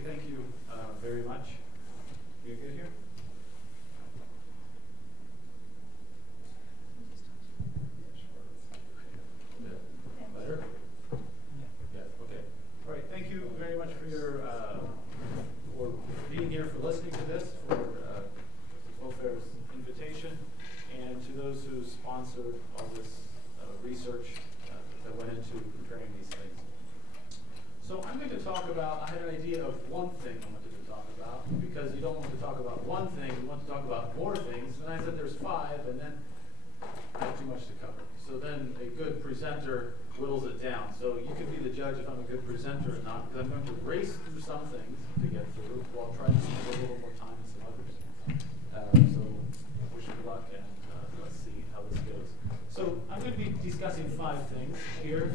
Okay, thank you very much. You good here? Better? Yeah, okay. All right, thank you very much for your for being here, for listening to this, for Welfare's invitation, and to those who sponsored all this research that went into preparing these things. So I'm going to talk about, I had an idea of one thing I wanted to talk about, because you don't want to talk about one thing, you want to talk about more things, and I said there's 5, and then I have too much to cover. So then a good presenter whittles it down. So you can be the judge if I'm a good presenter or not, because I'm going to race through some things to get through while trying to spend a little more time on some others. So wish you luck, and let's see how this goes. So I'm going to be discussing 5 things here,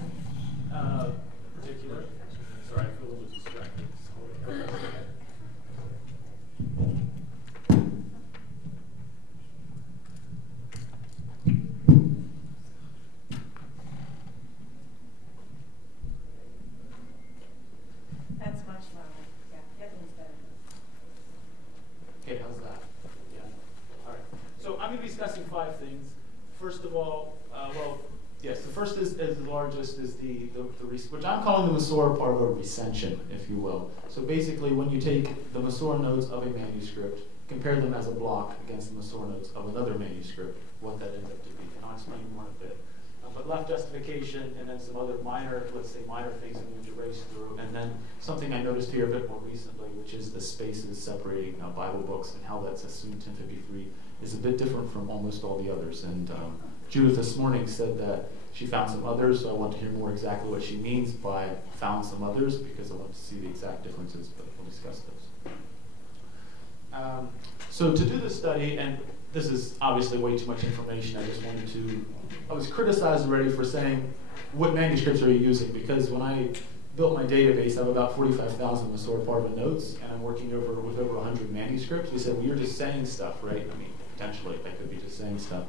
in particular. Sorry, I feel a little distracted. That's much louder. Yeah, Kevin's better. Okay, how's that? Yeah. All right. So I'm going to be discussing 5 things. First of all, yes, the first is the largest, is the which I'm calling the Masor part of a recension, if you will. So basically, when you take the Masor notes of a manuscript, compare them as a block against the Masor notes of another manuscript, what that ends up to be. And I'll explain more in a bit. But left justification, and then some other minor, let's say minor things we need to race through, and then something I noticed here a bit more recently, which is the spaces separating Bible books and how that's assumed 1053 is a bit different from almost all the others. And Judith this morning said that she found some others, so I want to hear more exactly what she means by found some others, because I want to see the exact differences, but we'll discuss those. So to do this study, and this is obviously way too much information, I was criticized already for saying, what manuscripts are you using? Because when I built my database, I have about 45,000 Masor Parva notes, and I'm working with over 100 manuscripts. We said, well, you're just saying stuff, right? I mean, potentially, I could be just saying stuff.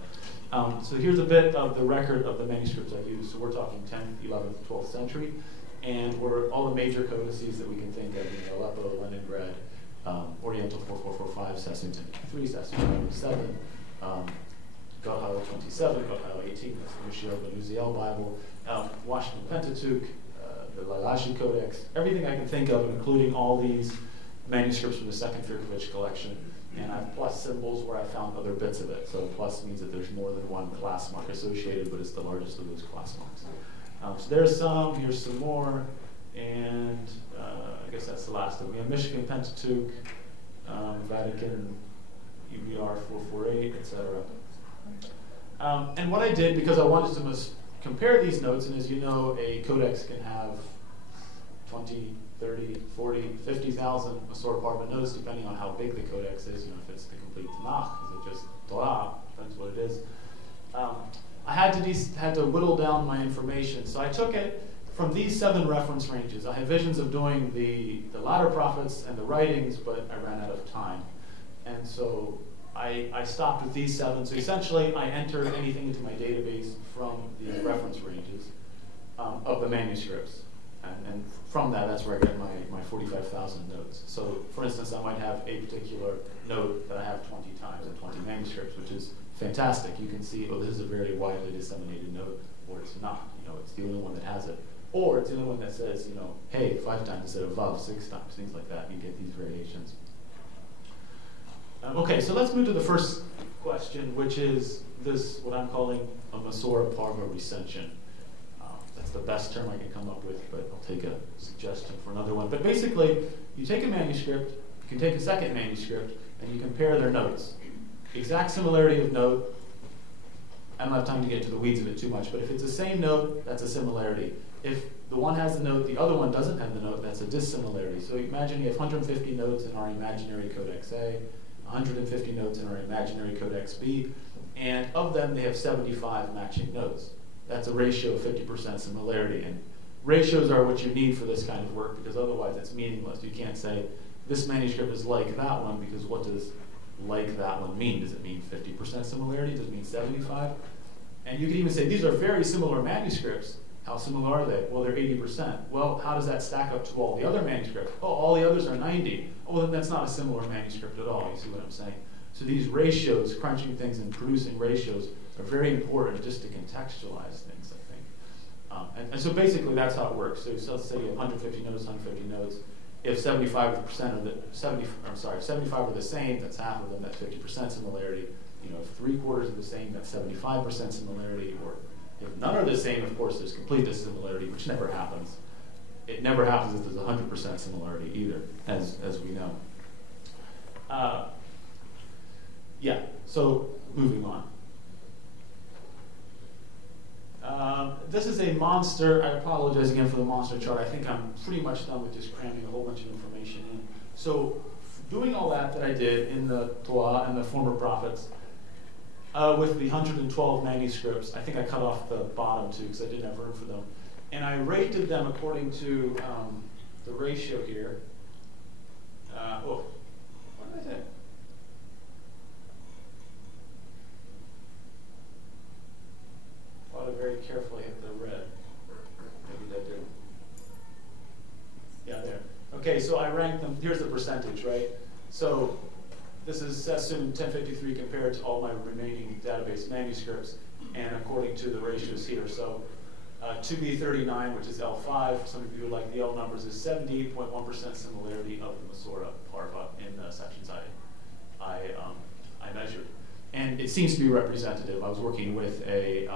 So here's a bit of the record of the manuscripts I use. So we're talking 10th, 11th, 12th century, and we're all the major codices that we can think of, Aleppo, Leningrad, Oriental 4445, Sassoon 1053, Sassoon 7, Godheil 27, Godheil 18, that's the Moshiel Bible, Washington Pentateuch, the Lalashi Codex, everything I can think of, including all these manuscripts from the Second Firkovich collection. And I have plus symbols where I found other bits of it. So plus means that there's more than one class mark associated, but it's the largest of those class marks. So there's some, here's some more, and I guess that's the last of them. We have Michigan Pentateuch, Vatican, UBR 448, etc. And what I did, because I wanted to compare these notes, and as you know, a codex can have 20, 30, 40, 50,000 Masor Parva notes, depending on how big the codex is. If it's the complete Tanakh, is it just Torah? Depends what it is. I had to whittle down my information. So I took it from these 7 reference ranges. I had visions of doing the latter prophets and the writings, but I ran out of time. And so I stopped with these 7. So essentially, I entered anything into my database from these reference ranges of the manuscripts. And from that, that's where I get my 45,000 notes. So for instance, I might have a particular note that I have 20 times in 20 manuscripts, which is fantastic. You can see, oh, this is a very widely disseminated note, or it's not. It's the only one that has it. Or it's the only one that says, hey, 5 times instead of vav, 6 times, things like that. You get these variations. Okay, so let's move to the first question, which is this, what I'm calling a Masor Parva recension. That's the best term I can come up with, but I'll take a suggestion for another one. But basically, you take a manuscript, you can take a second manuscript, and you compare their notes. Exact similarity of note. I don't have time to get into the weeds of it too much, but if it's the same note, that's a similarity. If the one has the note, the other one doesn't have the note, that's a dissimilarity. So imagine you have 150 notes in our imaginary Codex A, 150 notes in our imaginary Codex B, and of them, they have 75 matching notes. That's a ratio of 50% similarity. And ratios are what you need for this kind of work, because otherwise it's meaningless. You can't say, this manuscript is like that one, because what does like that one mean? Does it mean 50% similarity? Does it mean 75? And you could even say, these are very similar manuscripts. How similar are they? Well, they're 80%. Well, how does that stack up to all the other manuscripts? Oh, all the others are 90. Oh, well, then that's not a similar manuscript at all. You see what I'm saying? So these ratios, crunching things and producing ratios, are very important just to contextualize things, I think. And so basically that's how it works. So let's say you have 150 notes, 150 notes. If 75% of the 75 are the same, that's half of them. That's 50% similarity. You know, if 3/4 are the same, that's 75% similarity. Or if none are the same, of course, there's complete dissimilarity, which never happens. It never happens if there's 100% similarity either, as we know. Yeah. So moving on. This is a monster. I apologize again for the monster chart. I think I'm pretty much done with just cramming a whole bunch of information in. So doing all that I did in the Torah and the former prophets, with the 112 manuscripts, I think I cut off the bottom too because I didn't have room for them. And I rated them according to the ratio here. What did I say? I ought to very carefully hit the red. Maybe that did. Yeah, there. Okay, so I ranked them. Here's the percentage, right? So this is Sassoon 1053 compared to all my remaining database manuscripts, and according to the ratios here. So 2B39, which is L5, some of you who like the L numbers, is 78.1% similarity of the Masorah Parva in the sections I measured. And it seems to be representative. I was working with a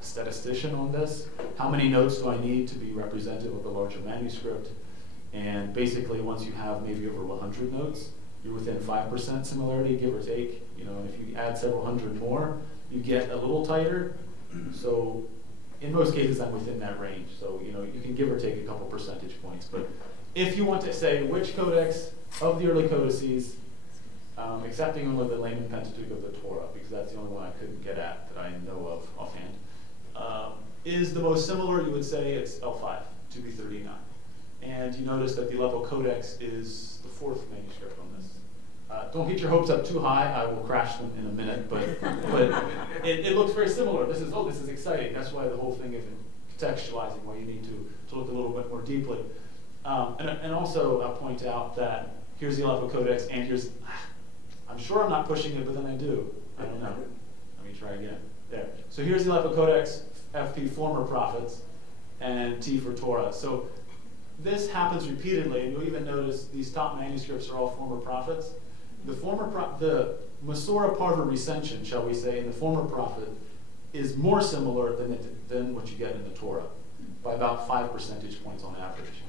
statistician on this. How many notes do I need to be representative of the larger manuscript? And basically, once you have maybe over 100 notes, you're within 5% similarity, give or take. You know, and if you add several hundred more, you get a little tighter. So in most cases, I'm within that range. So you know, you can give or take a couple percentage points. But if you want to say which codex of the early codices, excepting only the layman Pentateuch of the Torah, because that's the only one I couldn't get at that I know of offhand, is the most similar, you would say it's L5, 2B39. And you notice that the Aleppo Codex is the 4th manuscript on this. Don't get your hopes up too high. I will crash them in a minute, but it looks very similar. This is exciting. That's why the whole thing of contextualizing, why you need to look a little bit more deeply. And also I'll point out that here's the Aleppo Codex, and here's, I'm sure I'm not pushing it, but then I do. I don't know. Let me try again. There. So here's the Aleppo Codex, FP former prophets, and T for Torah. So this happens repeatedly, and you'll even notice these top manuscripts are all former prophets. The Masorah Parva recension, shall we say, in the former prophet is more similar than what you get in the Torah, by about 5 percentage points on average.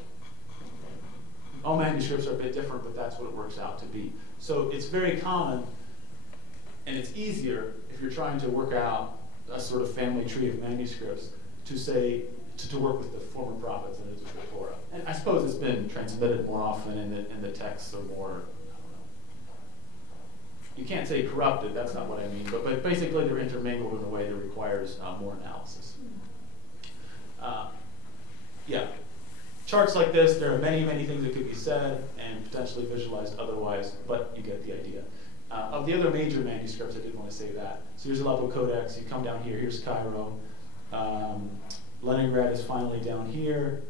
All manuscripts are a bit different, but that's what it works out to be. So it's very common, and it's easier if you're trying to work out a sort of family tree of manuscripts to say, to work with the former prophets than it is with the Torah. And I suppose it's been transmitted more often, and the texts are more, I don't know. You can't say corrupted, that's not what I mean, but basically they're intermingled in a way that requires more analysis. Yeah. Charts like this, there are many, many things that could be said and potentially visualized otherwise, but you get the idea. Of the other major manuscripts, I did want to say that. So here's the Aleppo Codex. You come down here. Here's Cairo. Leningrad is finally down here.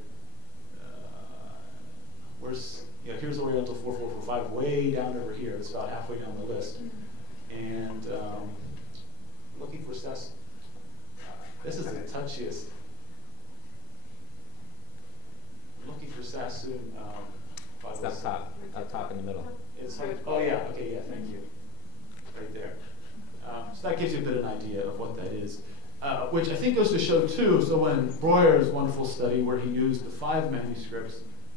Here's Oriental 4445, way down over here. It's about halfway down the list. And looking for Sassoon. This is the touchiest. Looking for Sassoon. It's up top in the middle. It's like, oh yeah, okay, yeah, thank you. Right there. So that gives you a bit of an idea of what that is. Which I think goes to show too, so when Breuer's wonderful study where he used the 5 manuscripts,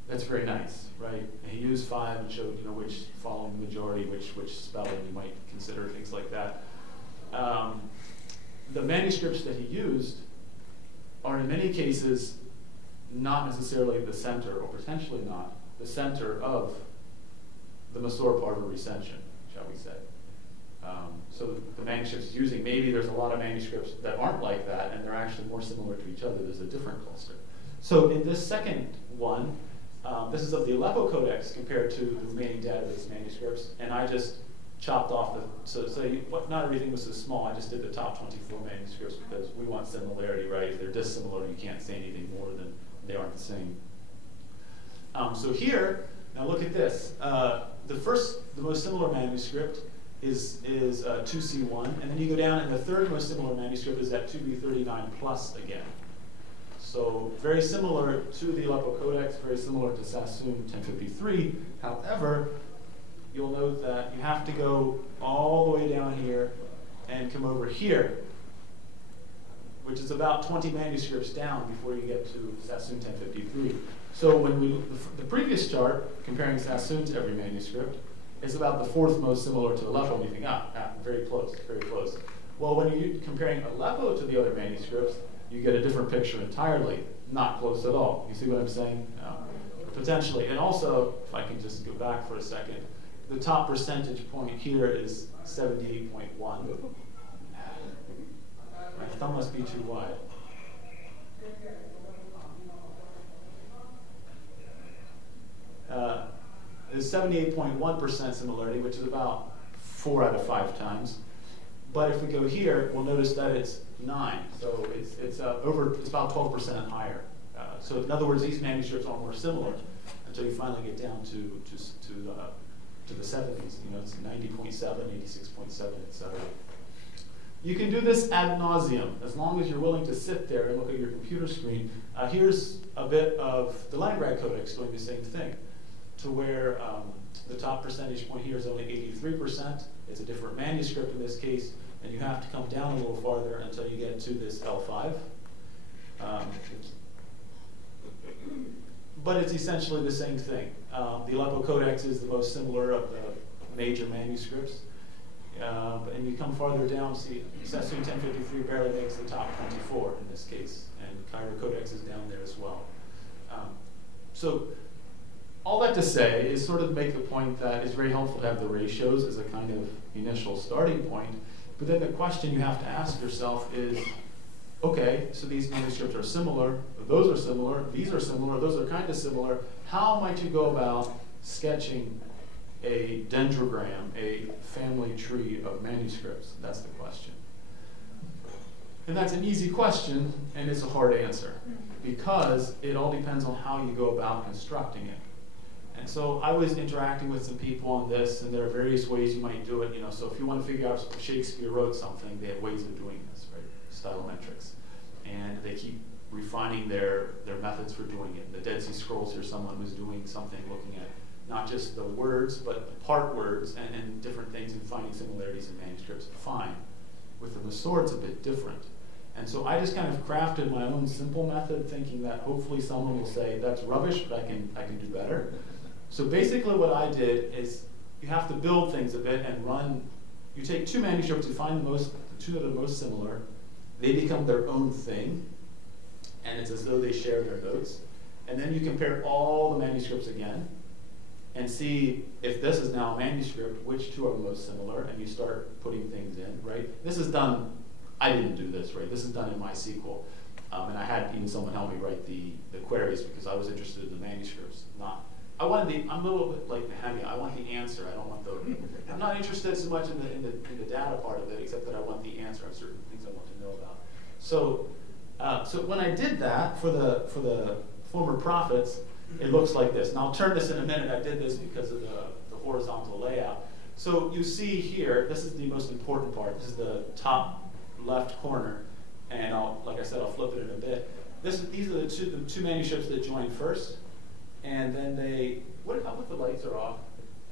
that's very nice, right? And he used 5 and showed, which following the majority, which spelling you might consider, things like that. The manuscripts that he used are in many cases not necessarily the center, or potentially not, the center of the Masorah Parva recension, shall we say. So the manuscripts using, maybe there's a lot of manuscripts that aren't like that, and they're actually more similar to each other. There's a different cluster. So in this second one, this is of the Aleppo Codex compared to the remaining database manuscripts, and I just chopped off not everything was so small. I just did the top 24 manuscripts because we want similarity, right? If they're dissimilar, you can't say anything more than they aren't the same. So here, now look at this. The most similar manuscript is 2C1, and then you go down, and the third most similar manuscript is at 2B39 plus again. So very similar to the Aleppo Codex, very similar to Sassoon 1053. However, you'll note that you have to go all the way down here and come over here, which is about 20 manuscripts down before you get to Sassoon 1053. So when the previous chart, comparing Sassoon to every manuscript, is about the fourth most similar to Aleppo, and you think, very close, very close. Well, when you're comparing Aleppo to the other manuscripts, you get a different picture entirely, not close at all. You see what I'm saying? Potentially. And also, if I can just go back for a second, the top percentage point here is 78.1. My thumb must be too wide. There's 78.1% similarity, which is about 4 out of 5 times. But if we go here, we'll notice that it's 9. So it's about 12% higher. So in other words, these manuscripts are more similar until you finally get down to the 70s. You know, it's 90.7, 86.7, etc. You can do this ad nauseum as long as you're willing to sit there and look at your computer screen. Here's a bit of the Leningrad Codex doing the same thing, to where the top percentage point here is only 83%. It's a different manuscript in this case, and you have to come down a little farther until you get to this L5. But it's essentially the same thing. The Aleppo Codex is the most similar of the major manuscripts. And you come farther down, see Sassoon 1053 barely makes the top 24 in this case, and Cairo Codex is down there as well. So all that to say is sort of make the point that it's very helpful to have the ratios as a kind of initial starting point. But then the question you have to ask yourself is, okay, so these manuscripts are similar, those are similar, these are similar, those are kind of similar. How might you go about sketching a dendrogram, a family tree of manuscripts? That's the question. And that's an easy question, and it's a hard answer, because it all depends on how you go about constructing it. And so I was interacting with some people on this, and there are various ways you might do it. You know, so if you want to figure out if Shakespeare wrote something, they have ways of doing this, right? Stylometrics. And they keep refining their methods for doing it. In the Dead Sea Scrolls here, someone was doing something looking at not just the words, but the part words and different things and finding similarities in manuscripts. Fine. With the Masor, it's a bit different. And so I just kind of crafted my own simple method, thinking that hopefully someone will say, that's rubbish, but I can do better. So basically what I did is you have to build things a bit and run. You take two manuscripts, you find the two that are most similar. They become their own thing, and it's as though they share their notes. And then you compare all the manuscripts again and see if this is now a manuscript, which two are the most similar, and you start putting things in, right? This is done, I didn't do this, right? This is done in MySQL. And I had even someone help me write the queries because I was interested in the manuscripts, I'm a little bit like Nehemiah. I want the answer. I don't want I'm not interested so much in the data part of it, except that I want the answer on certain things I want to know about. So, so when I did that for the former prophets, it looks like this. And I'll turn this in a minute. I did this because of the horizontal layout. So you see here, this is the most important part. This is the top left corner, and like I said, I'll flip it in a bit. These are the two manuscripts that join first. And then how about the lights are off?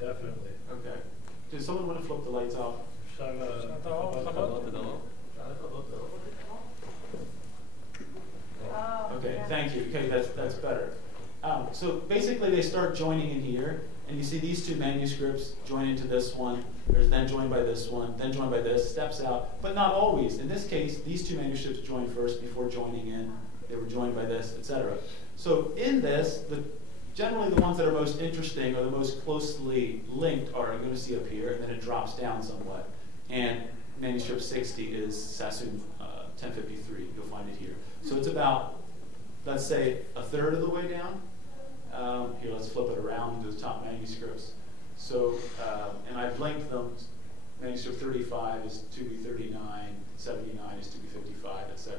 Definitely. Okay. Does someone want to flip the lights off? Okay, thank you. Okay, that's better. So basically they start joining in here, and you see these two manuscripts join into this one. There's then joined by this one, then joined by this, steps out, but not always. In this case, these two manuscripts join first before joining in. They were joined by this, etc. So in this, generally the ones that are most interesting or the most closely linked are I'm going to see up here, and then it drops down somewhat. And manuscript 60 is Sassoon 1053. You'll find it here. So it's about, let's say, a third of the way down. Here, let's flip it around into the top manuscripts. So, and I've linked them manuscript 35 is 2B39, 79 is 2B55, etc.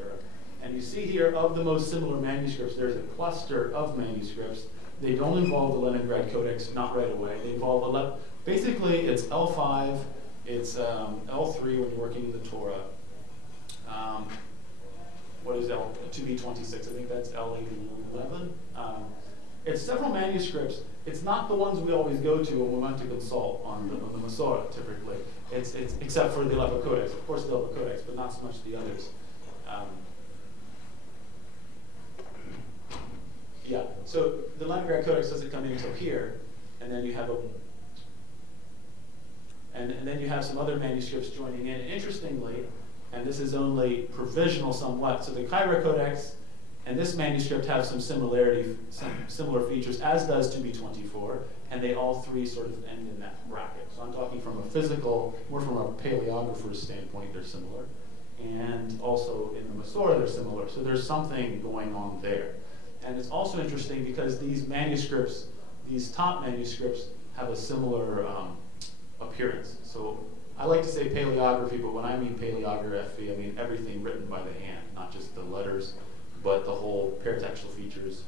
And you see here, of the most similar manuscripts, there's a cluster of manuscripts. They don't involve the Leningrad Codex, not right away. They involve, basically, it's L5, it's L3 when you're working in the Torah. What is L, 2B26, I think that's L11. It's several manuscripts. It's not the ones we always go to when we want to consult on the Masorah, typically. It's except for the Aleppo Codex. Of course, the Aleppo Codex, but not so much the others. Yeah, so the Leningrad Codex doesn't come in until here, and then you have and then you have some other manuscripts joining in. And interestingly, and this is only provisional somewhat, so the Cairo Codex and this manuscript have some similarity, some similar features, as does 2B24, and they all three sort of end in that bracket. So I'm talking from a physical, more from a paleographer's standpoint, they're similar. And also in the Masorah, they're similar. So there's something going on there. And it's also interesting because these manuscripts, these top manuscripts, have a similar appearance. So I like to say paleography, but when I mean paleography, I mean everything written by the hand, not just the letters, but the whole paratextual features,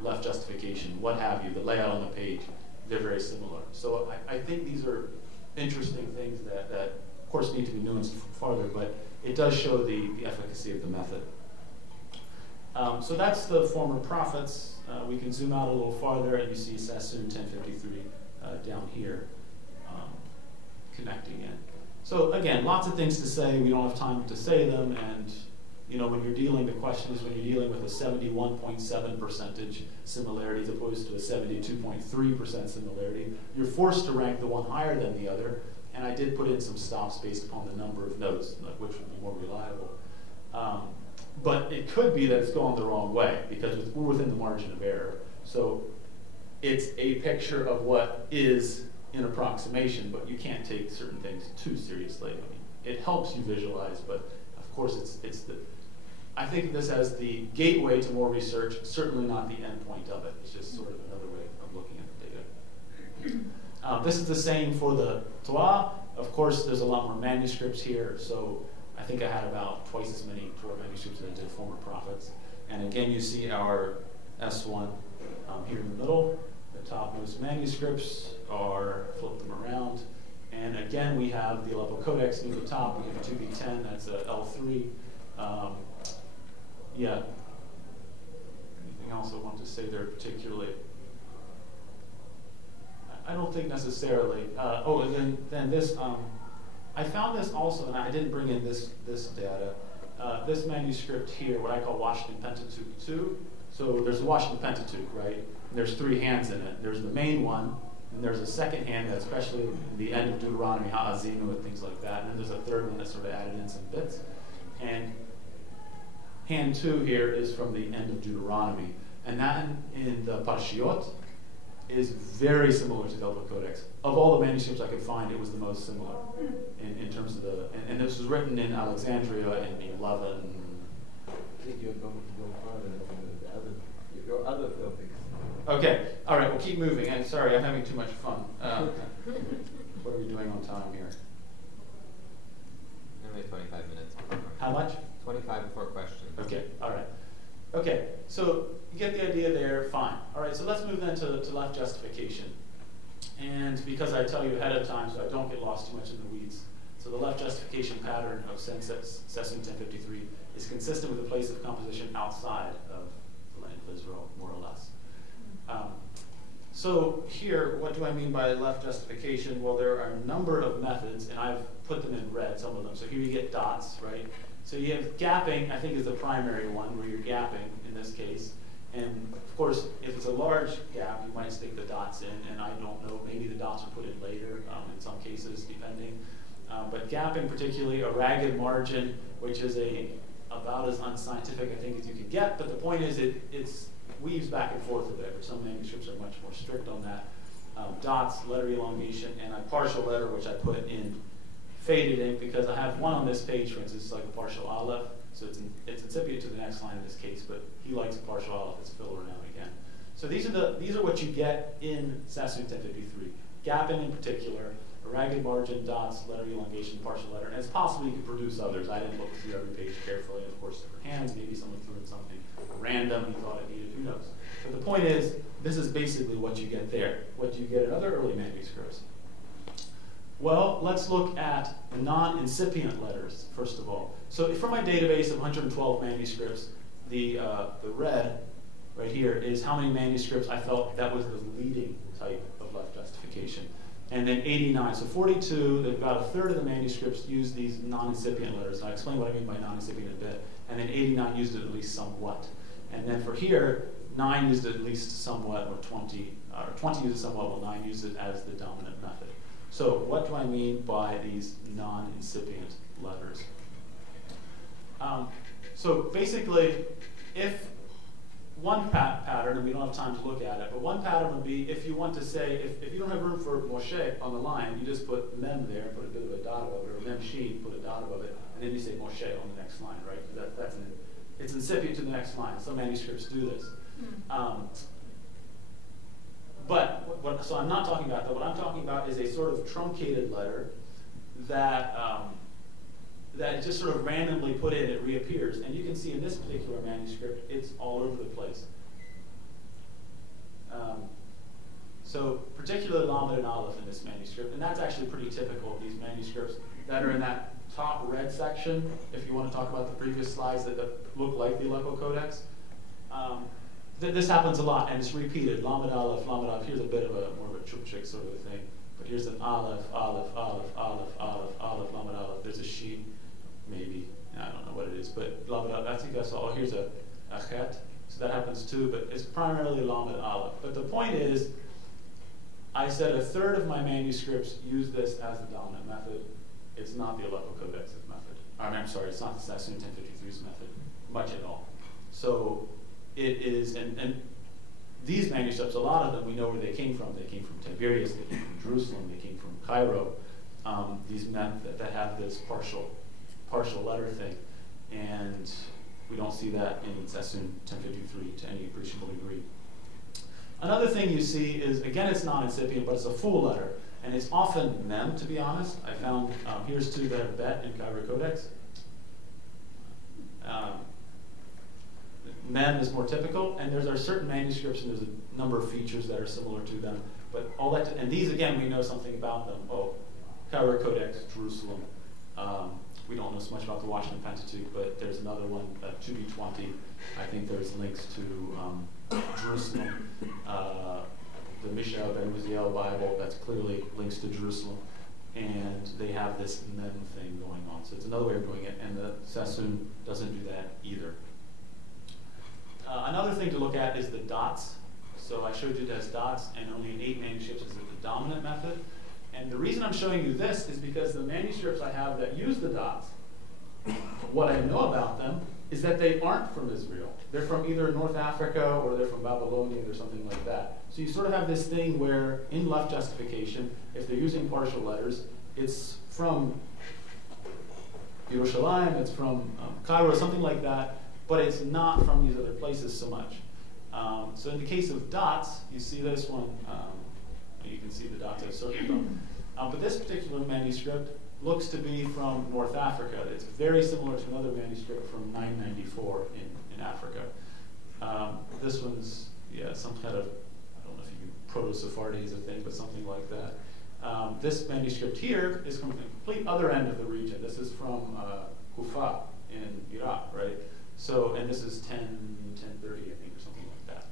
left justification, what have you, the layout on the page, they're very similar. So I think these are interesting things that of course, need to be nuanced farther, but it does show the efficacy of the method. So that's the former prophets. We can zoom out a little farther, and you see Sassoon 1053 down here connecting in. So again, lots of things to say. We don't have time to say them, and you know, when you're dealing, the question is when you're dealing with a 71.7% similarity as opposed to a 72.3% similarity, you're forced to rank the one higher than the other. And I did put in some stops based upon the number of notes, like which would be more reliable. But it could be that it's gone the wrong way because we're within the margin of error. So it's a picture of what is an approximation, but you can't take certain things too seriously. I mean, it helps you visualize, but of course I think of this as the gateway to more research, certainly not the end point of it. It's just sort of another way of looking at the data. This is the same for the Torah. Of course, there's a lot more manuscripts here, so I think I had about twice as many Torah manuscripts as I did former prophets. And again, you see our S1 here in the middle. The topmost manuscripts are, flip them around. And again, we have the Aleppo Codex near the top. We have a 2B10, that's a L3. Yeah. Anything else I want to say there particularly? I don't think necessarily. And then this, I found this also, and I didn't bring in this data. This manuscript here, what I call Washington Pentateuch 2. So there's a Washington Pentateuch, right? And there's three hands in it. There's the main one, and there's a second hand that's especially the end of Deuteronomy, Ha'azinu, and things like that. And then there's a third one that sort of added in some bits. And hand 2 here is from the end of Deuteronomy. And that in the Parshiot is very similar to the Aleppo Codex. Of all the manuscripts I could find, it was the most similar in terms of the, and this was written in Alexandria in 11. I think you're going to go farther than your other topics. Okay, all right, we'll keep moving. I'm sorry, I'm having too much fun. What are we doing on time here? Only 25 minutes. How much? 25 before questions. Okay, all right. Okay, so you get the idea there, fine. All right, so let's move then to left justification. And because I tell you ahead of time so I don't get lost too much in the weeds, so the left justification pattern of Sassoon 1053 is consistent with the place of composition outside of the land of Israel, more or less. So here, what do I mean by left justification? Well, there are a number of methods, and I've put them in red, some of them. So here you get dots, right? So you have gapping, I think, is the primary one, where you're gapping in this case. And of course, if it's a large gap, you might stick the dots in, and I don't know, maybe the dots are put in later in some cases, depending. But gapping, particularly a ragged margin, which is about as unscientific, I think, as you can get. But the point is, it weaves back and forth a bit. Some manuscripts are much more strict on that. Dots, letter elongation, and a partial letter, which I put in faded ink because I have one on this page, for instance, it's like a partial aleph, so it's incipient to the next line in this case, but he likes a partial aleph, it's filler now and again. So these are what you get in Sassoon 1053. Gapping in particular, a ragged margin, dots, letter elongation, partial letter. And it's possible you could produce others. I didn't look through every page carefully. Of course, there were hands. Maybe someone threw in something random he thought it needed. Who knows? But the point is, this is basically what you get there, what you get in other early manuscripts. Well, let's look at non-incipient letters, first of all. So from my database of 112 manuscripts, the red right here is how many manuscripts I felt that was the leading type of left justification. And then 89, so 42, about a third of the manuscripts use these non-incipient letters. And I'll explain what I mean by non-incipient in a bit. And then 89 used it at least somewhat. And then for here, 9 used it at least somewhat, or 20 used it somewhat, while 9 used it as the dominant method. So what do I mean by these non-incipient letters? So basically, if one pattern, and we don't have time to look at it, but one pattern would be if you want to say, if you don't have room for Moshe on the line, you just put mem there, put a bit of a dot above it, or mem she, put a dot above it, and then you say Moshe on the next line, right? It's incipient to the next line. Some manuscripts do this. So I'm not talking about that. What I'm talking about is a sort of truncated letter that that just sort of randomly put in, it reappears. And you can see in this particular manuscript, it's all over the place. So particularly Lamed and Aleph in this manuscript, and that's actually pretty typical of these manuscripts that are in that top red section, if you want to talk about the previous slides that look like the Aleppo Codex. This happens a lot, and it's repeated. Lamed Aleph, Lamed Aleph. Here's a bit of more of a chupchik sort of a thing. But here's an Aleph, Aleph, Aleph, Aleph, Aleph, Aleph, Lamed Aleph. There's a she, maybe. I don't know what it is, but Lamed Aleph. I think I saw, here's a chet. So that happens too, but it's primarily Lamed Aleph. But the point is, I said a third of my manuscripts use this as the dominant method. It's not the Aleppo Codex's method. I'm sorry, it's not the Sassoon 1053's method, much at all. So it is, and these manuscripts, a lot of them, we know where they came from. They came from Tiberias, they came from Jerusalem, they came from Cairo. These meant that have this partial letter thing. And we don't see that in Sassoon 1053 to any appreciable degree. Another thing you see is, again, it's non-incipient, but it's a full letter. And it's often mem, to be honest. I found, here's two that have bet in Cairo Codex. Mem is more typical, and there are certain manuscripts, and there's a number of features that are similar to them. But all that, and these, again, we know something about them. Oh, Cairo Codex, Jerusalem. We don't know so much about the Washington Pentateuch, but there's another one, 2B20. I think there's links to Jerusalem. The Mishael Ben Uziel Bible, that's clearly links to Jerusalem. And they have this mem thing going on. So it's another way of doing it, and the Sassoon doesn't do that either. Another thing to look at is the dots. So I showed you it as dots, and only in 8 manuscripts is it the dominant method. And the reason I'm showing you this is because the manuscripts I have that use the dots, what I know about them is that they aren't from Israel. They're from either North Africa or they're from Babylonia or something like that. So you sort of have this thing where in left justification, if they're using partial letters, it's from Yerushalayim, it's from Cairo, something like that, but it's not from these other places so much. So in the case of dots, you see this one, you can see the dots I've circled them. But this particular manuscript looks to be from North Africa. It's very similar to another manuscript from 994 in Africa. This one's, yeah, some kind of, I don't know if you can, Proto-Sephardi is a thing, but something like that. This manuscript here is from the complete other end of the region. This is from Kufa in Iraq, right? So, and this is 1030, I think, or something like that.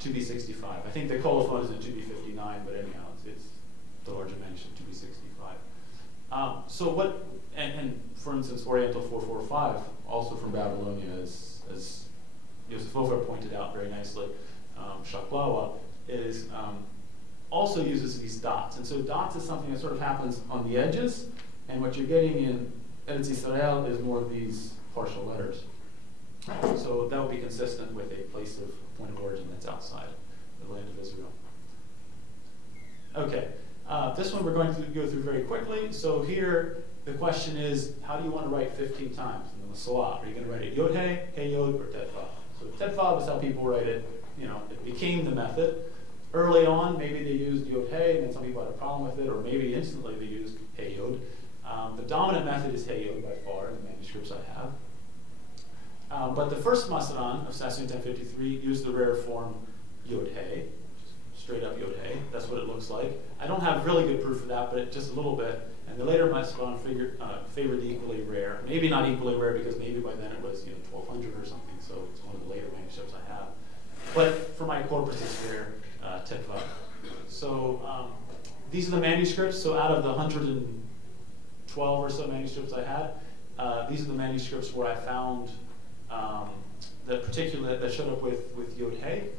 2B65. I think the colophon is in 2B59, but anyhow, it's the larger manuscript, 2B65. So what, and for instance, Oriental 445, also from Babylonia, as Yosef Ofer pointed out very nicely, Shaklawa, is also uses these dots. And so dots is something that sort of happens on the edges, and what you're getting in Eretz Yisrael is more of these partial letters. So that would be consistent with a place of point of origin that's outside the land of Israel. Okay, this one we're going to go through very quickly. So here, the question is, how do you want to write 15 times in the Masalah? Are you going to write it Yod He, He Yod, or Tet Vav? So Tet Vav is how people write it. You know, it became the method. Early on, maybe they used Yod Hey, and then some people had a problem with it, or maybe instantly they used Hey Yod. The dominant method is Hey Yod by far in the manuscripts I have. But the first Masaran of Sassoon 1053 used the rare form Yod Hey, straight up Yod Hey. That's what it looks like. I don't have really good proof of that, but just a little bit. And the later Masaran favored the equally rare. Maybe not equally rare because maybe by then it was 1200 or something, so it's one of the later manuscripts I have. But for my corpus, it's rare. Tetvav. So these are the manuscripts. So out of the 112 or so manuscripts I had, these are the manuscripts where I found that showed up with Yod Hey.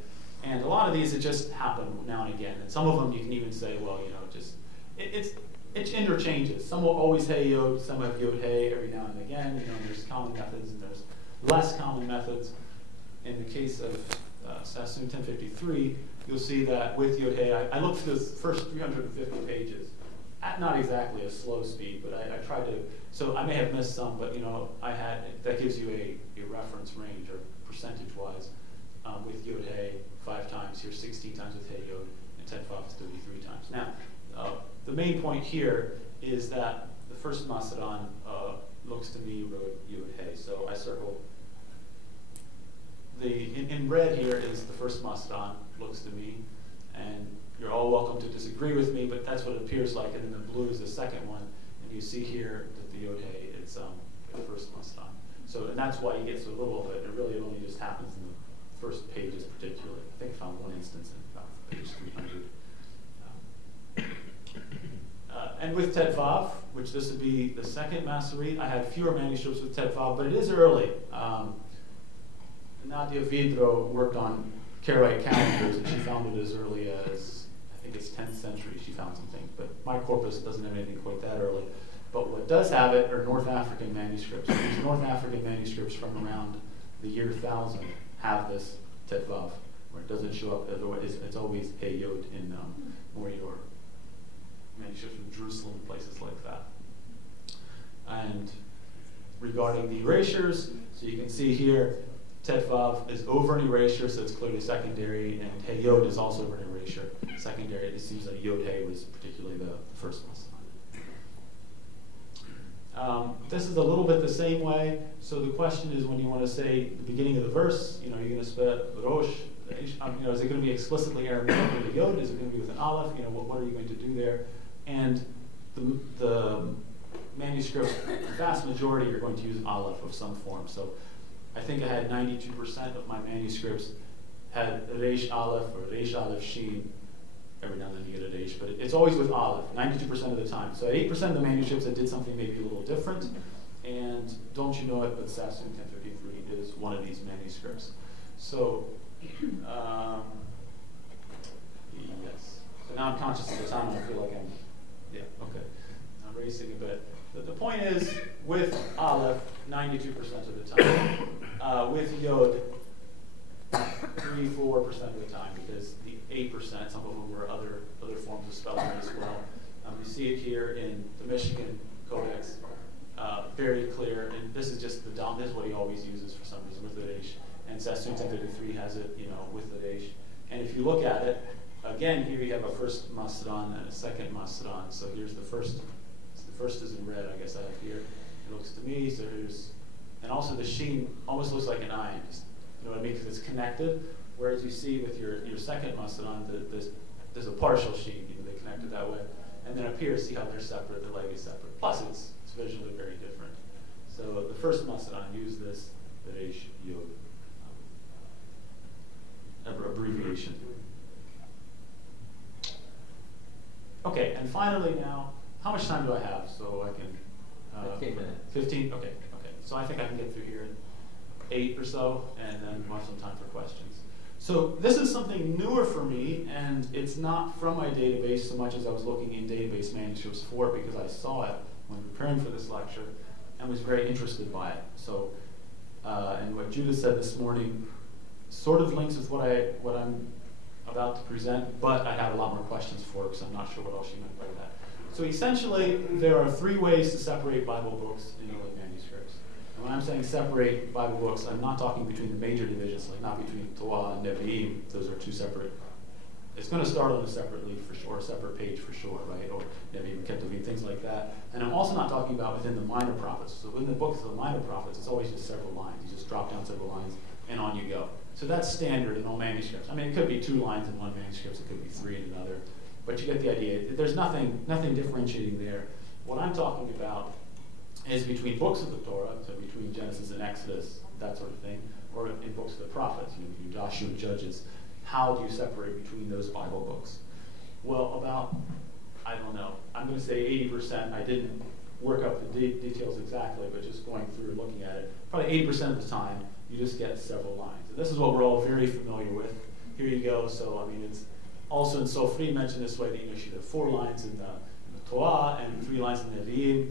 And a lot of these, it just happened now and again. And some of them you can even say, well, it interchanges. Some will always Hey Yod, some have Yod Hey every now and again. There's common methods and there's less common methods. In the case of Sassoon 1053, you'll see that with Yod Hey, I looked through the first 350 pages at not exactly a slow speed, but I tried to, so I may have missed some, but that gives you a reference range or percentage-wise with Yod Hey 5 times, here 16 times with Hey Yod, and Tetvav 33 times. Now, the main point here is that the first Masaran looks to me wrote Yod Hey, so I circled in red here is the first Masaran, looks to me, and you're all welcome to disagree with me, but that's what it appears like, and then the blue is the second one, and you see here that the Yod Hey, it's the first Masaran. So, and that's why you get so little of it. It really only just happens in the first pages particularly. I think I found one instance in about page 300. And with Tetvav, which this would be the second Masoret, I had fewer manuscripts with Tetvav, but it is early. Nadia Vidro worked on Karaite calendars, and she found it as early as, I think it's 10th century, she found something. But my corpus doesn't have anything quite that early. But what does have it are North African manuscripts. These North African manuscripts from around the year 1000 have this Tetvav, where it doesn't show up, it's always Hey Yod in more your manuscripts from Jerusalem, places like that. And regarding the erasures, so you can see here, Tetvav is over an erasure, so it's clearly secondary, and Hey Yod is also over an erasure. Secondary, it seems like Yod Hey was particularly the first one. This is a little bit the same way. So the question is, when you want to say the beginning of the verse, you're going to spell Rosh. Is it going to be explicitly Aramaic with a Yod? Is it going to be with an Aleph? What are you going to do there? And the manuscripts, the vast majority are going to use Aleph of some form. So I think I had 92% of my manuscripts had Reish Aleph or Reish Aleph Shin. Every now and then you get a Reish, but it's always with Aleph, 92% of the time. So 8% of the manuscripts I did something maybe a little different, and don't you know it, but Sassoon 1053 is one of these manuscripts. So, yes. So now I'm conscious of the time, and I feel like I'm racing a bit. But the point is, with Aleph, 92% of the time. With Yod, 3-4% of the time, because the 8%, some of them were other forms of spelling as well. You see it here in the Michigan Codex, very clear, and this is just this is what he always uses for some reason with the Reish. And Sassoon 1053 has it, with the Reish. And if you look at it, again, here you have a first Masaran and a second Masaran. So here's the first. The first is in red, I guess I have here. It looks to me, so here's, and also the sheen almost looks like an eye. You know what I mean? Because it's connected. Whereas you see with your second Masaran, there's a partial sheen. They connect it that way. And then up here, see how they're separate, the leg is separate. Plus, it's visually very different. So the first Masaran used this, the Reish Yod abbreviation. Okay, and finally now, how much time do I have? So I can... 15 minutes. 15? Okay. So I think I can get through here in 8 or so, and then we'll have some time for questions. So this is something newer for me, and it's not from my database so much as I was looking in database manuscripts for it, because I saw it when preparing for this lecture and was very interested by it. So, and what Judith said this morning sort of links with what I'm about to present, but I have a lot more questions for her because I'm not sure what else she meant by that. So essentially, there are 3 ways to separate Bible books in early manuscripts. And when I'm saying separate Bible books, I'm not talking between the major divisions, like not between Torah and Nevi'im. Those are 2 separate It's going to start on a separate leaf for sure, a separate page for sure, right? Or maybe even Ketuvim, things like that. And I'm also not talking about within the minor prophets. So within the books of the minor prophets, it's always just several lines. You just drop down several lines, and on you go. So that's standard in all manuscripts. I mean, it could be 2 lines in one manuscript, it could be 3 in another, but you get the idea. There's nothing differentiating there. What I'm talking about is between books of the Torah, so between Genesis and Exodus, that sort of thing, or in books of the prophets, between Joshua and Judges. How do you separate between those Bible books? Well, about, I don't know, I'm going to say 80%. I didn't work up the details exactly, but just going through and looking at it, probably 80% of the time, you just get several lines. And this is what we're all very familiar with. Here you go. So, I mean, it's also in Sofri mentioned this way that you should have 4 lines in the Torah and 3 lines in the Nevi'im.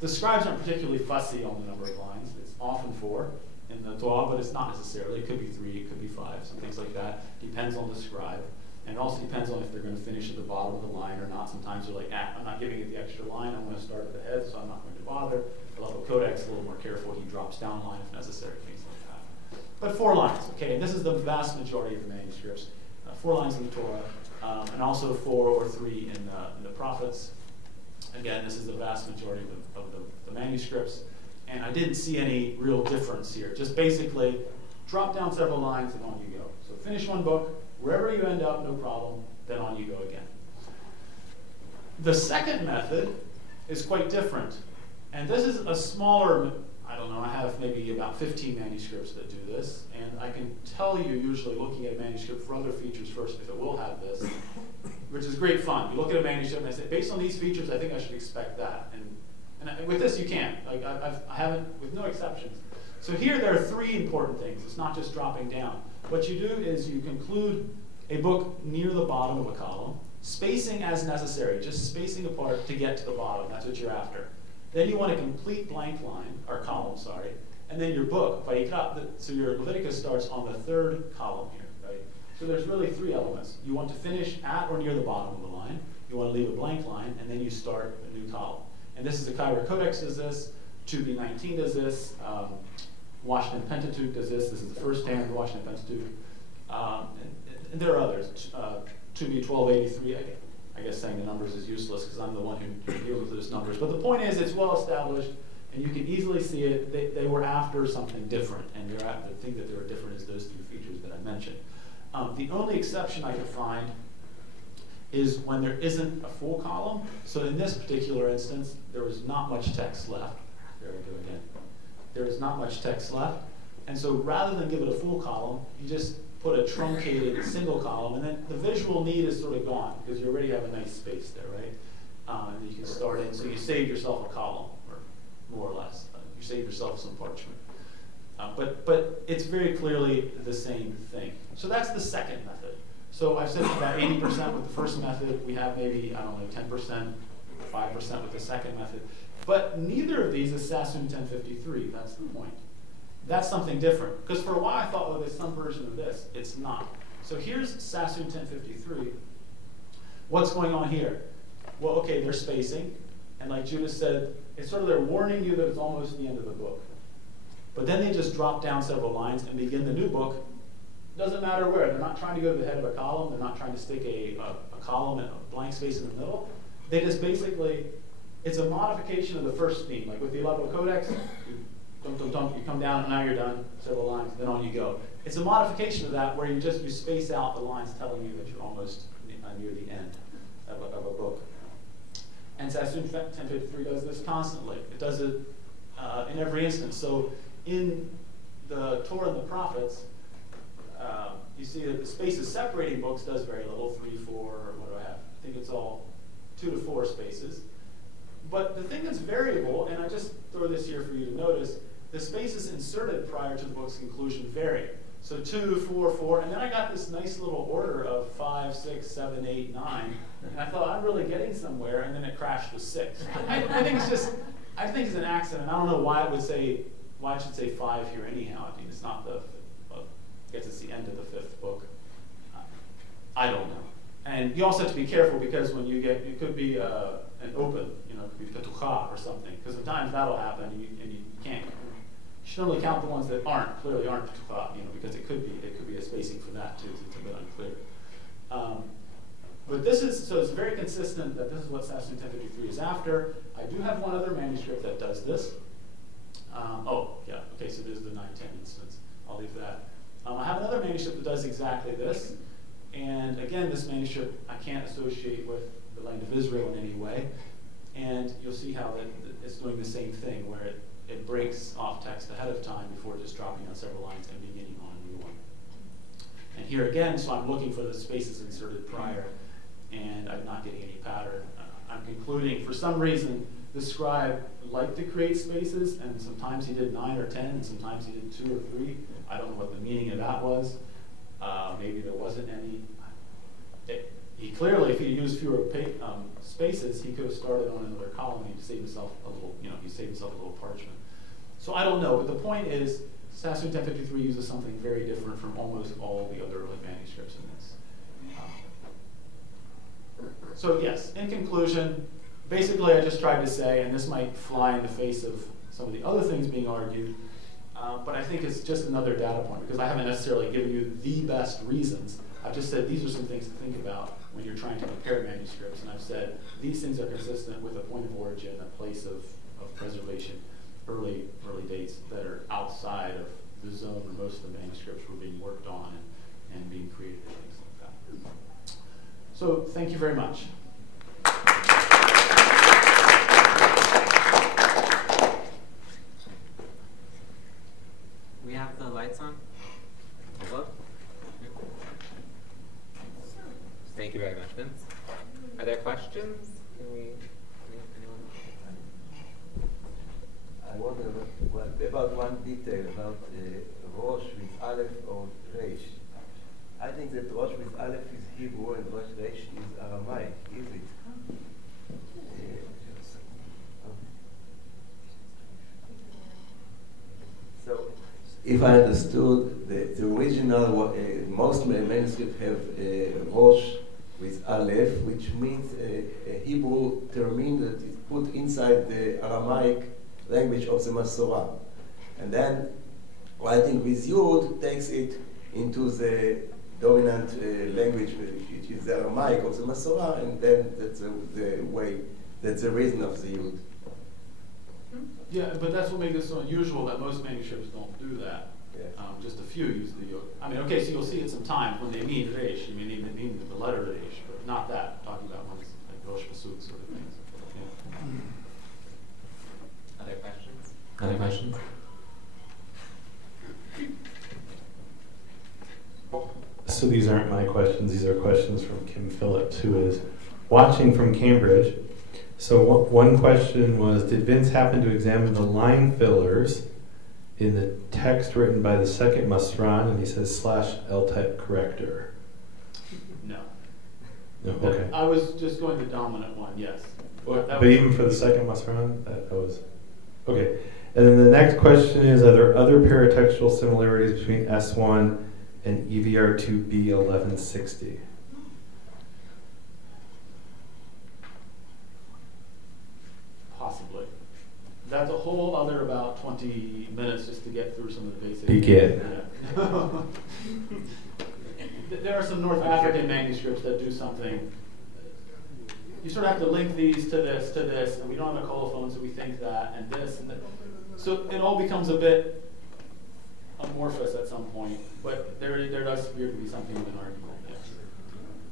The scribes aren't particularly fussy on the number of lines. It's often 4 in the Torah, but it's not necessarily. It could be 3, it could be 5, some things like that. Depends on the scribe. And it also depends on if they're going to finish at the bottom of the line or not. Sometimes they're like, I'm not giving it the extra line. I'm going to start at the head, so I'm not going to bother. The level codex a little more careful. He drops down a line if necessary, things like that. But 4 lines, okay? And this is the vast majority of the manuscripts. 4 lines in the Torah, and also 4 or 3 in the prophets. Again, this is the vast majority of the manuscripts. And I didn't see any real difference here. Just basically drop down several lines and on you go. So finish one book, wherever you end up, no problem, then on you go again. The second method is quite different. And this is a smaller, I don't know, I have maybe about 15 manuscripts that do this. And I can tell you, usually looking at a manuscript for other features first, if it will have this, which is great fun. You look at a manuscript and I say, based on these features, I think I should expect that. And with this, you can't. Like I haven't, with no exceptions. So here there are 3 important things. It's not just dropping down. What you do is you conclude a book near the bottom of a column, spacing as necessary, just spacing apart to get to the bottom. That's what you're after. Then you want a complete blank line, or column, sorry, and then your book, so your Leviticus starts on the 3rd column here, right? So there's really 3 elements. You want to finish at or near the bottom of the line. You want to leave a blank line, and then you start a new column. And this is the Cairo Codex does this, 2B19 does this, Washington Pentateuch does this. This is the first standard Washington Pentateuch. And there are others. 2B1283, I guess saying the numbers is useless because I'm the one who deals with those numbers. But the point is it's well established, and you can easily see it. They were after something different, and the thing that they were different is those 3 features that I mentioned. The only exception I could find is when there isn't a full column. So in this particular instance, there was not much text left. There we go again. There is not much text left. And so rather than give it a full column, you just put a truncated single column, and then the visual need is sort of gone because you already have a nice space there, right? And you can start it. So you save yourself a column, or more or less. You save yourself some parchment. But it's very clearly the same thing. So that's the second method. So I've said about 80% with the first method. We have maybe, I don't know, 10%, 5% with the second method. But neither of these is Sassoon 1053. That's the point. That's something different. Because for a while I thought, oh, there's some version of this. It's not. So here's Sassoon 1053. What's going on here? Well, okay, they're spacing. And like Judah said, it's sort of they're warning you that it's almost the end of the book. But then they just drop down several lines and begin the new book. Doesn't matter where. They're not trying to go to the head of a column. They're not trying to stick a column and a blank space in the middle. They just basically, it's a modification of the first theme. Like with the Aleppo Codex, you come down and now you're done, several lines, then on you go. It's a modification of that where you space out the lines telling you that you're almost near the end of a book. And Sassoon 1053 does this constantly. It does it in every instance. So in the Torah and the prophets, you see that the spaces separating books does very little, 3, 4, what do I have? I think it's all 2 to 4 spaces. But the thing that's variable, and I just throw this here for you to notice, the spaces inserted prior to the book's conclusion vary. So 2, 4, 4, and then I got this nice little order of 5, 6, 7, 8, 9, and I thought I'm really getting somewhere, and then it crashed with 6. I think it's an accident. I don't know why it should say 5 here anyhow. I mean, it's not I guess it's the end of the 5th book. I don't know. And you also have to be careful because when it could be an open, it could be petucha or something, because sometimes that'll happen and you can't. You should only count the ones that clearly aren't petucha, because it could be a spacing for that too, so it's a bit unclear. But this is, so it's very consistent that this is what Sassoon 1053 is after. I do have one other manuscript that does this. Okay, so there's the 910 instance. I'll leave that. I have another manuscript that does exactly this. And again, this manuscript I can't associate with the land of Israel in any way. And you'll see how it's doing the same thing, where it breaks off text ahead of time before just dropping on several lines and beginning on a new one. And here again, so I'm looking for the spaces inserted prior, and I'm not getting any pattern. I'm concluding, for some reason, the scribe liked to create spaces, and sometimes he did 9 or 10, and sometimes he did 2 or 3. I don't know what the meaning of that was. Maybe there wasn't any. He clearly, if he used fewer spaces, he could have started on another column and saved himself a little, he saved himself a little parchment. So I don't know, but the point is, Sassoon 1053 uses something very different from almost all the other early manuscripts in this. So yes, in conclusion, basically I just tried to say, and this might fly in the face of some of the other things being argued, but I think it's just another data point, because I haven't necessarily given you the best reasons. I've just said these are some things to think about when you're trying to compare manuscripts, and I've said these things are consistent with a point of origin, a place of preservation, early dates that are outside of the zone where most of the manuscripts were being worked on and being created and things like that. So thank you very much. We have the lights on. Hello? Thank you very much, Vince. Are there questions? Anyone? I wonder about one detail about Rosh with Aleph or Resh. I think that Rosh with Aleph is Hebrew and Rosh Resh is Aramaic. Is it? So, if I understood, the original, most manuscripts have Rosh with Aleph, which means a Hebrew term that is put inside the Aramaic language of the Masorah. And then writing with Yud takes it into the dominant language, which is the Aramaic of the Masorah, and then that's the way, that's the reason of the Yud. Yeah, but that's what makes it so unusual that most manuscripts don't do that. Yeah. Just a few use the Yod. I mean, okay, so you'll see it sometimes when they mean Resh, you mean even mean the letter Resh, but not that. I'm talking about ones like Rosh Pasuk sort of things. Yeah. Other questions? Other questions? So these aren't my questions, these are questions from Kim Phillips, who is watching from Cambridge. So one question was, did Vince happen to examine the line fillers in the text written by the second Masran, and he says /L-type corrector? No. No, okay. I was just going the dominant one, yes. But even for the second Masran, that was, okay. And then the next question is, are there other paratextual similarities between S1 and EVR2B 1160? Possibly. That's a whole other about 20 minutes just to get through some of the basics. Begin. Yeah. There are some North African manuscripts that do something. You sort of have to link these to this, and we don't have a colophon, so we think that, and this, and that. So it all becomes a bit amorphous at some point, but there does appear to be something of an argument. Yes.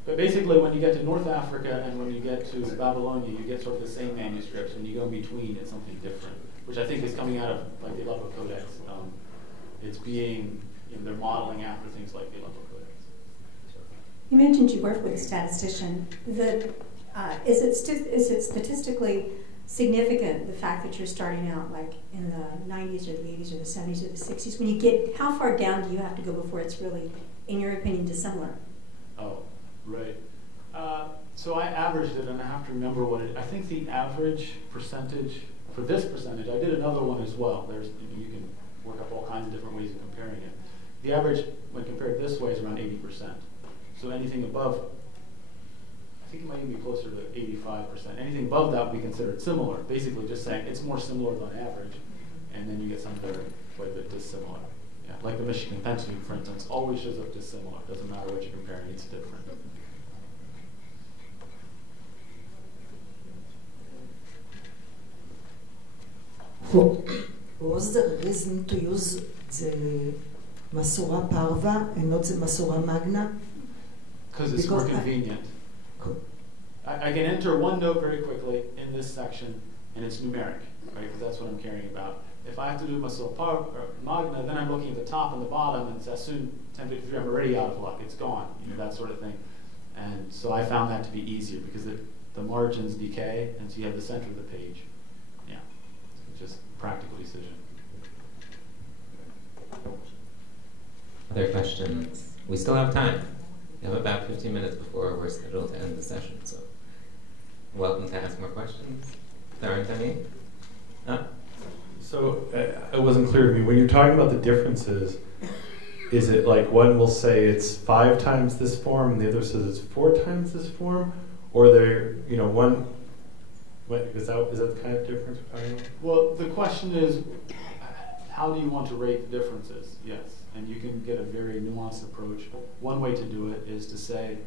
But basically, when you get to North Africa and when you get to Babylonia, you get sort of the same manuscripts. When you go in between, it's something different, which I think is coming out of like the Aleppo Codex. It's being, they're modeling after things like the Aleppo Codex. You mentioned you worked with a statistician. Is it statistically significant, the fact that you're starting out like in the 90s or the 80s or the 70s or the 60s? When you get, how far down do you have to go before it's really, in your opinion, dissimilar? Oh, right. So I averaged it, and I have to remember what I think the average percentage for this percentage. I did another one as well. You can work up all kinds of different ways of comparing it. The average, when compared this way, is around 80%. So anything above, I think it might even be closer to 85%. Anything above that would be considered similar. Basically, just saying it's more similar than average, and then you get some that are quite a bit dissimilar. Yeah, like the Michigan Pentateuch, for instance, always shows up dissimilar. Doesn't matter what you're comparing; it's different. Was the reason to use the Masura Parva and not the Masura Magna? Because it's more convenient. I can enter one note very quickly in this section, and it's numeric, right? Because that's what I'm caring about. If I have to do Masura Magna, then I'm looking at the top and the bottom, and Sassoon 1053, I'm already out of luck. It's gone, that sort of thing. And so I found that to be easier because the margins decay, and so you have the center of the page. Yeah, it's just a practical decision. Other questions? We still have time. We have about 15 minutes before we're scheduled to end the session, so welcome to ask more questions. If there aren't any? So it wasn't clear to me. When you're talking about the differences, is it like one will say it's 5 times this form and the other says it's 4 times this form? Or they're, one, is that the kind of difference we're talking about? Well, the question is, how do you want to rate the differences? Yes, and you can get a very nuanced approach. One way to do it is to say,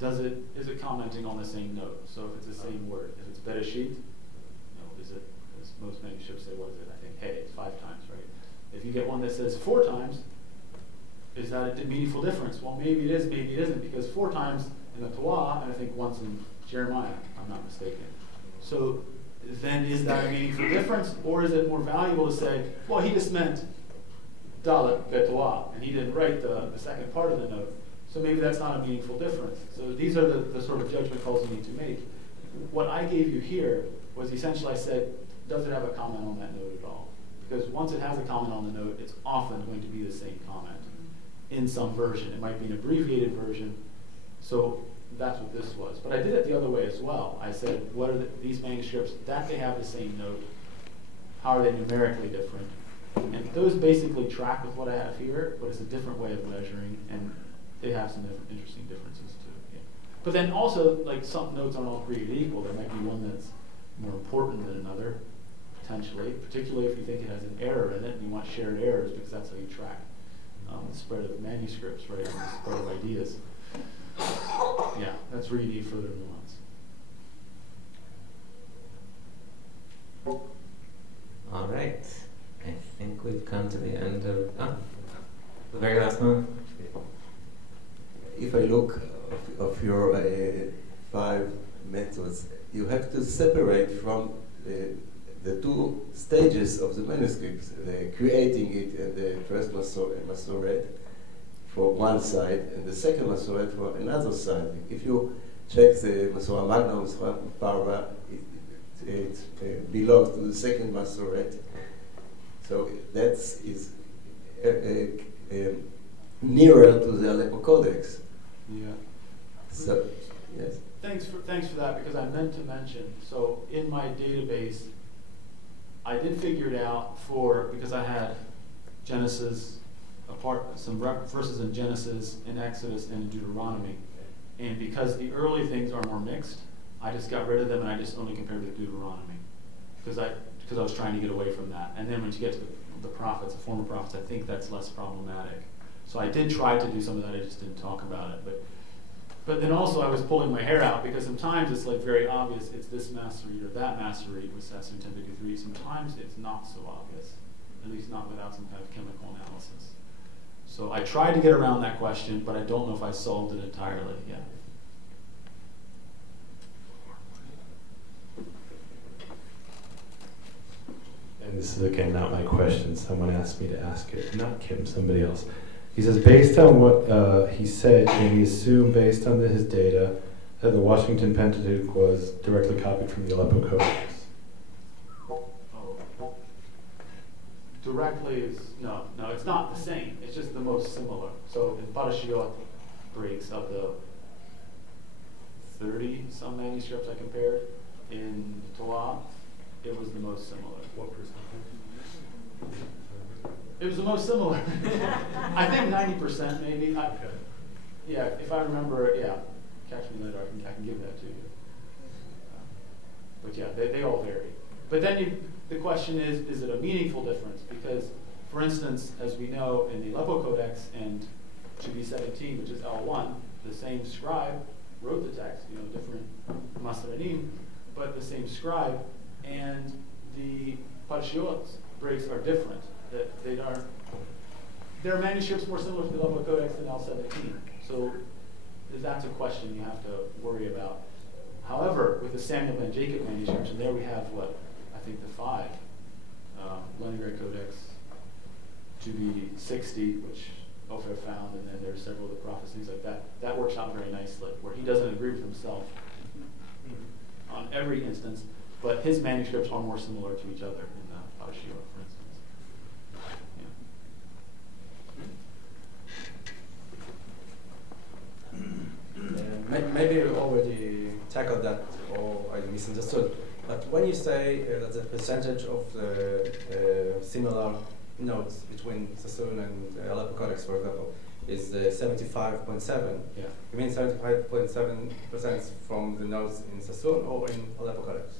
is it commenting on the same note? So if it's the same word, if it's Bereshit, is it, as most manuscripts say, what is it? I think, hey, it's 5 times, right? If you get one that says 4 times, is that a meaningful difference? Well, maybe it is, maybe it isn't, because 4 times in the Torah, and I think once in Jeremiah, if I'm not mistaken. So then is that a meaningful difference, or is it more valuable to say, well, he just meant Dalet Betoah, and he didn't write the second part of the note, so maybe that's not a meaningful difference. So these are the sort of judgment calls you need to make. What I gave you here was essentially I said, does it have a comment on that note at all? Because once it has a comment on the note, it's often going to be the same comment in some version. It might be an abbreviated version. So that's what this was. But I did it the other way as well. I said, what are these manuscripts that they have the same note? How are they numerically different? And those basically track with what I have here, but it's a different way of measuring, and they have some interesting differences too. Yeah. But then also, like, some notes aren't all created equal. There might be one that's more important than another, potentially, particularly if you think it has an error in it, and you want shared errors, because that's how you track the spread of manuscripts, right, and the spread of ideas. Yeah, that's where you need further nuance. All right. I think we've come to the end of the very last one. If I look of your 5 methods, you have to separate from the 2 stages of the manuscripts, the creating it and the first masoret for one side, and the second masoret for another side. If you check the Masora Magna, Masora Parva, it belongs to the second masoret. So that is nearer to the Aleppo Codex. Yeah. So, yes. Thanks for that, because I meant to mention, so in my database, I did figure it out because I had Genesis, some verses in Genesis, in Exodus, and in Deuteronomy. And because the early things are more mixed, I just got rid of them and I just only compared with Deuteronomy. Because I was trying to get away from that. And then when you get to the prophets, the former prophets, I think that's less problematic. So I did try to do some of that, I just didn't talk about it. But then also I was pulling my hair out, because sometimes it's like very obvious it's this master read or that master read with Sassoon 1053. Sometimes it's not so obvious, at least not without some kind of chemical analysis. So I tried to get around that question, but I don't know if I solved it entirely yet. And this is, again, not my question. Someone asked me to ask it. Not Kim, somebody else. He says, based on what he said, can we assume, based on his data, that the Washington Pentateuch was directly copied from the Aleppo Codex? Directly is, no, it's not the same. It's just the most similar. So in Parashiot breaks of the 30-some manuscripts I compared, in Torah, it was the most similar. What percentage? It was the most similar. I think 90% maybe. Yeah, if I remember, yeah, catch me later, I can give that to you. But yeah, they all vary. But then the question is it a meaningful difference? Because, for instance, as we know in the Aleppo Codex and Shubi 17, which is L1, the same scribe wrote the text, different Masaranim, but the same scribe, and the Parshiot breaks are different. There are manuscripts more similar to the Level Codex than L17. So that's a question you have to worry about. However, with the Samuel and Jacob manuscripts, and there we have what I think the 5 Leningrad Codex, to be 60, which Ofer found, and then there's several of the prophecies like that. That works out very nicely, where he doesn't agree with himself on every instance, but his manuscripts are more similar to each other in the Parshiot, for instance. Maybe you already tackled that, or I misunderstood. But when you say that the percentage of the similar notes between Sassoon and Aleppo Codex, for example, is 75.7, yeah. You mean 75.7% from the notes in Sassoon or in Aleppo Codex?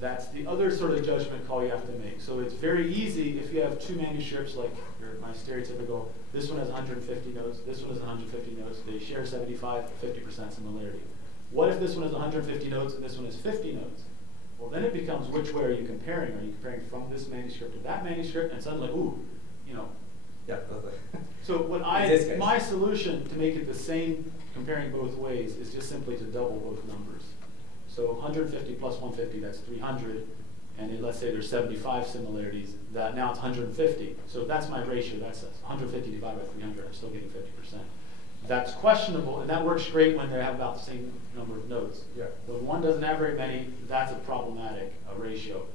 That's the other sort of judgment call you have to make. So it's very easy if you have 2 manuscripts, like my stereotypical, this one has 150 notes, this one has 150 notes, they share 75, 50% similarity. What if this one has 150 notes and this one has 50 notes? Well, then it becomes, which way are you comparing? Are you comparing from this manuscript to that manuscript? And suddenly, ooh, you know. Yeah, totally. So what my solution to make it the same, comparing both ways, is just simply to double both numbers. So 150 plus 150, that's 300. And let's say there's 75 similarities, that now it's 150. So that's my ratio, that's 150 divided by 300, I'm still getting 50%. That's questionable, and that works great when they have about the same number of notes. Yeah. When one doesn't have very many, that's a problematic ratio.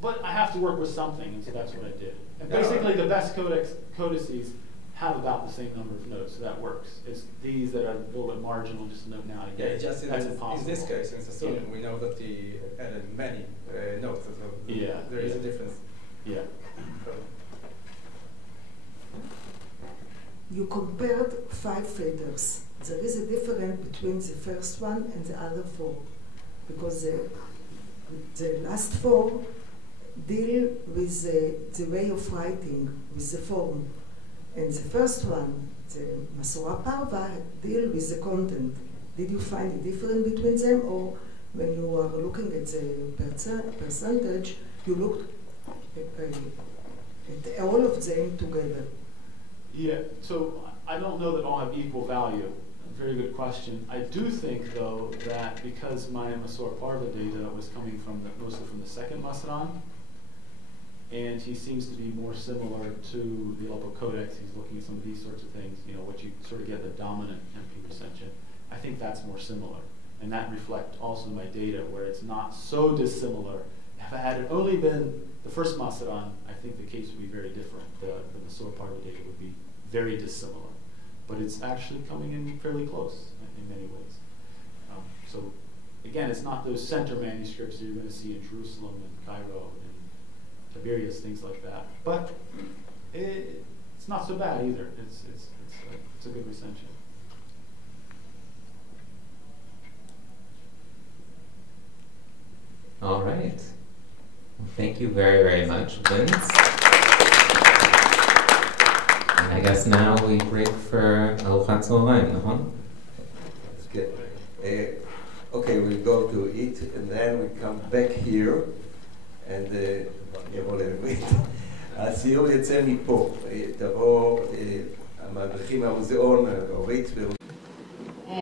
But I have to work with something, and so that's what I did. And basically, the best codices have about the same number of notes, so that works. It's these that are a little bit marginal, just a note now and again. Yeah, just that's in impossible. this case, in Sassoon, we know that he added many notes. So yeah, there is a difference. Yeah. So. You compared 5 feathers. There is a difference between the first one and the other 4, because the last 4 deal with the way of writing, with the form. And the first one, the Masora Parva, deal with the content. Did you find a difference between them, or when you are looking at the percentage, you looked at all of them together? Yeah, so I don't know that all have equal value. Very good question. I do think, though, that because my Masora Parva data was coming from mostly from the second Masran, and he seems to be more similar to the Aleppo Codex, he's looking at some of these sorts of things, you know, what you sort of get the dominant MP recension. I think that's more similar. And that reflects also my data, where it's not so dissimilar. If it had only been the first Masran, I think the case would be very different. The Masora Parva data would be very dissimilar. But it's actually coming in fairly close in many ways. So again, it's not those center manuscripts that you're going to see in Jerusalem and Cairo and Tiberias, things like that. But it's not so bad either. It's a good recension. All right. Well, thank you very, very much, Vince. And I guess now we break for Arufat Tzahorayim, no? That's good. Okay, we'll go to eat, and then we come back here, and יבוא לעברית. הסיור יצא מפה. תבוא המדריכים מהמוזיאון, אורית בירושלים.